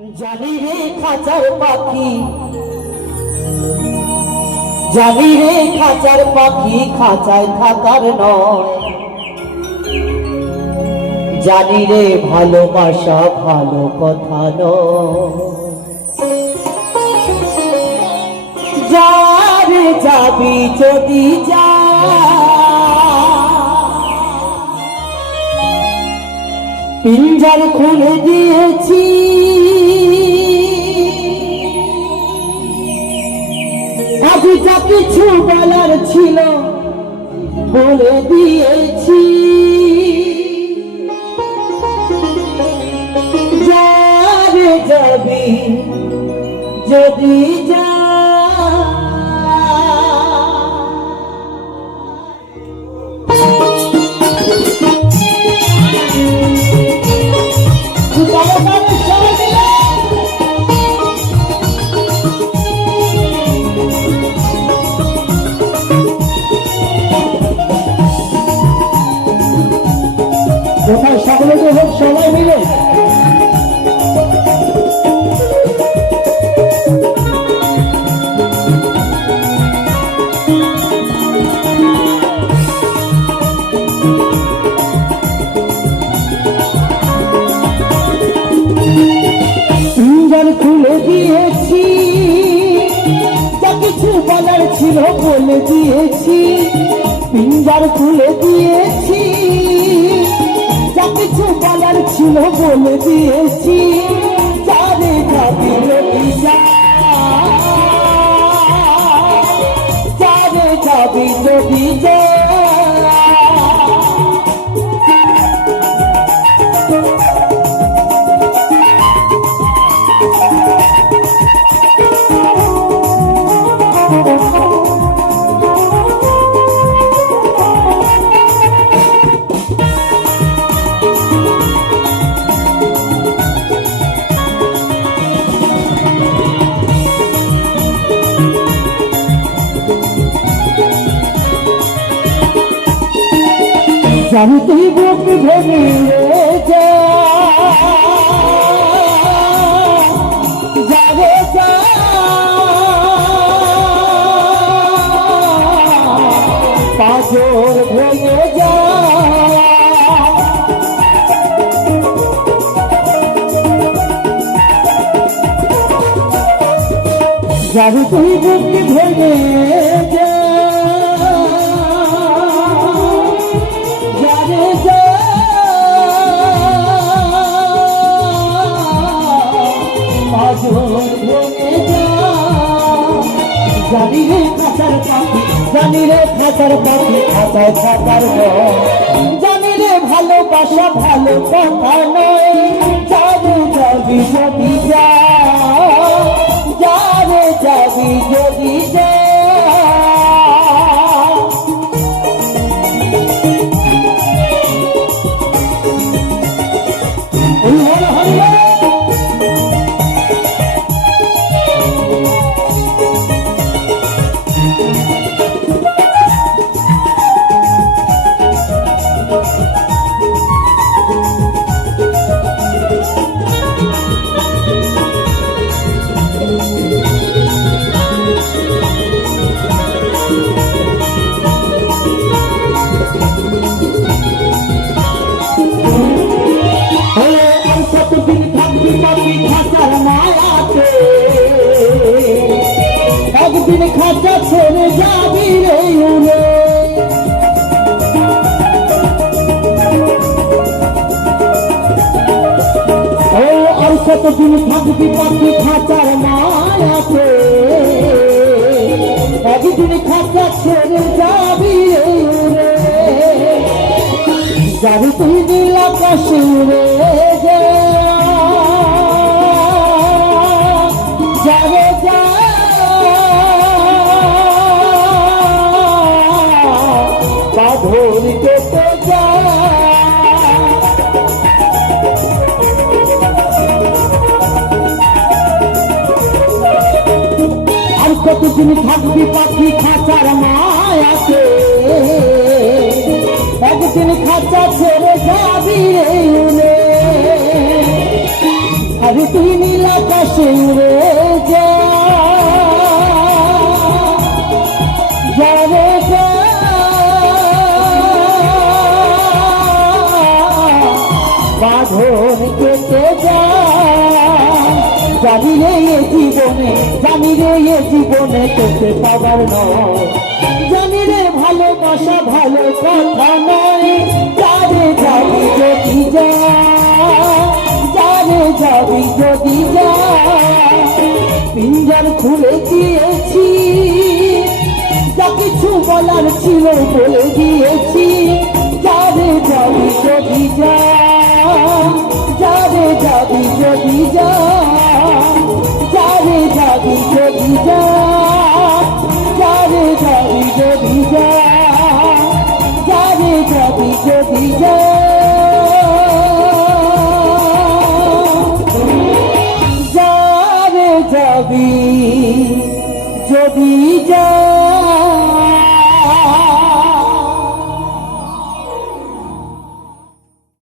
জানি রে খাঁচার পাখি। জানি রে খাঁচার পাখি খাঁচায় থাকার নয়। জানি রে ভালোবাসা ভালো কথা যারে যাবি যদি যা। পিঞ্জার খুলে দিয়েছি যা কিছু বলার ছিল বলে দিয়েছি। যাবি যদি কোথায়? সকলে যখন সবাই মিলে। খুলে দিয়েছি, যা কিছু বলার ছিল বলে দিয়েছি। পিঞ্জার খুলে দিয়েছি। যা কিছু বলার ছিল বলে দিয়েছি। জানতে বুক ভেঙে যাবে পাথর ভেঙে যা। জানতে বুক ভেঙে জানি রে খাঁচার পাখি খাতায় নয়। জানি রে ভালোবাসা ভালো কথা নয়। যাবে যাবি যদি যা, যাবে যাবি যদি যা। একদিন খাঁচা ছেড়ে যাবি রে উড়ে ও, আর কতদিন থাকবি পাবি খাঁচার মায়াতে? একদিন খাঁচা ছেড়ে যাবি রে উড়ে যাবি তুই নীল আকাশে উড়ে যা। আর কতদিন থাকবি পাখি খাঁচার মায়াতে? একদিন খাঁচা ছেড়ে যাবি রে উড়ে। আরে তুই নীল আকাশে উড়ে জানি রে জীবনে জানি জীবনে তোকে পাবার নয়। জানি ভালোবাসা ভালো কথা নয় যারে যাবি যদি যা যারে যাবি যদি যা। পিঞ্জার খুলে দিয়েছি, যা কিছু বলার ছিল বলে যদি যাবি যদি যা। যারে যাবি যদি যা।